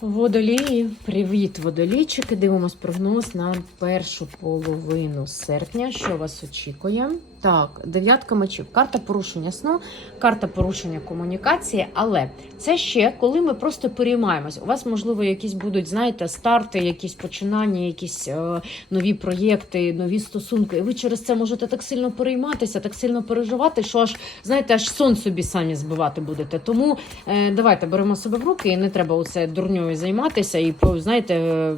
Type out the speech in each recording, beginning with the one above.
Водолії, привіт, водолійчики. Дивимось прогноз на першу половину серпня. Що вас очікує? Так, дев'ятка мечів. Карта порушення сну, карта порушення комунікації. Але це ще коли ми просто переймаємось. У вас, можливо, якісь будуть, знаєте, старти, якісь починання, якісь е, нові проєкти, нові стосунки. І ви через це можете так сильно перейматися, так сильно переживати, що аж знаєте, аж сон собі самі збивати будете. Тому е, давайте беремо себе в руки, і не треба оце дурньою займатися і знаєте, е,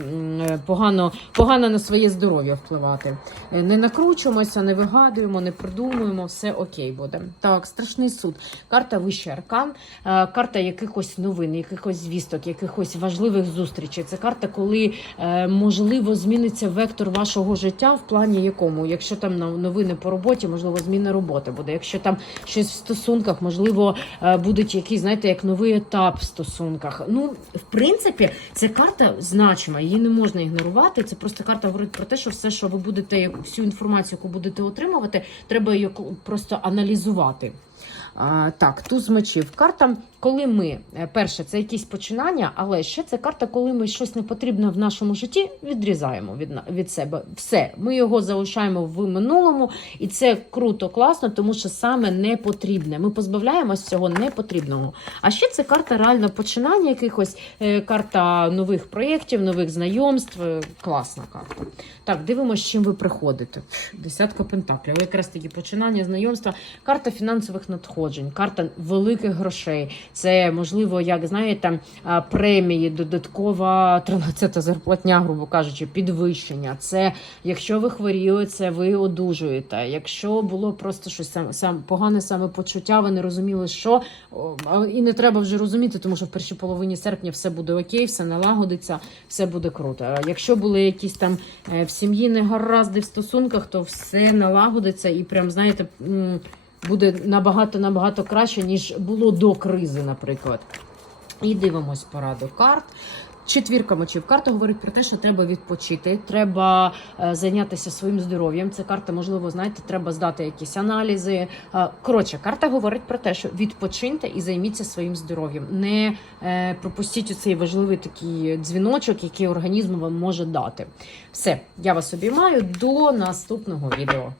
е, погано, погано на своє здоров'я впливати. Е, Не накручуємося, не вигадуємо, не придумуємо, все окей буде. Так, страшний суд. Карта вищий аркан, е, карта якихось новин, якихось звісток, якихось важливих зустрічей. Це карта, коли е, можливо зміниться вектор вашого життя в плані якому, якщо там новини по роботі, можливо, зміна роботи буде. Якщо там щось в стосунках, можливо, е, будуть якісь, знаєте, як новий етап в стосунках. Ну, в принципі, ця карта значима, її не можна ігнорувати. Це просто карта говорить про те, що все, що ви будете, всю інформацію, яку будете отримувати, треба її просто аналізувати. А, так, туз мечів. Карта, коли ми е, перше, це якісь починання, але ще це карта, коли ми щось непотрібне в нашому житті відрізаємо від, від себе. Все, ми його залишаємо в минулому, і це круто, класно, тому що саме не потрібне. Ми позбавляємось всього непотрібного. А ще це карта реально починання якихось, е, карта нових проєктів, нових знайомств. Е, Класна карта. Так, дивимося, чим ви приходите. Десятка пентаклів. Якраз такі починання, знайомства, карта фінансових надходжень, карта великих грошей. Це можливо, як знаєте, премії, додаткова 13 зарплатня, грубо кажучи, підвищення. Це якщо ви хворіли, це ви одужуєте. Якщо було просто щось сам, сам погане самопочуття, ви не розуміли, що і не треба вже розуміти, тому що в першій половині серпня все буде окей, все налагодиться, все буде круто. Якщо були якісь там е, в сім'ї негаразди в стосунках, то все налагодиться і прям знаєте. Буде набагато набагато краще, ніж було до кризи, наприклад. І дивимось пораду карт. Четвірка мочів. Карта говорить про те, що треба відпочити, треба е, зайнятися своїм здоров'ям. Це карта, можливо, знаєте, треба здати якісь аналізи. Е, коротше, карта говорить про те, що відпочиньте і займіться своїм здоров'ям. Не е, пропустіть цей важливий такий дзвіночок, який організм вам може дати. Все, я вас обіймаю до наступного відео.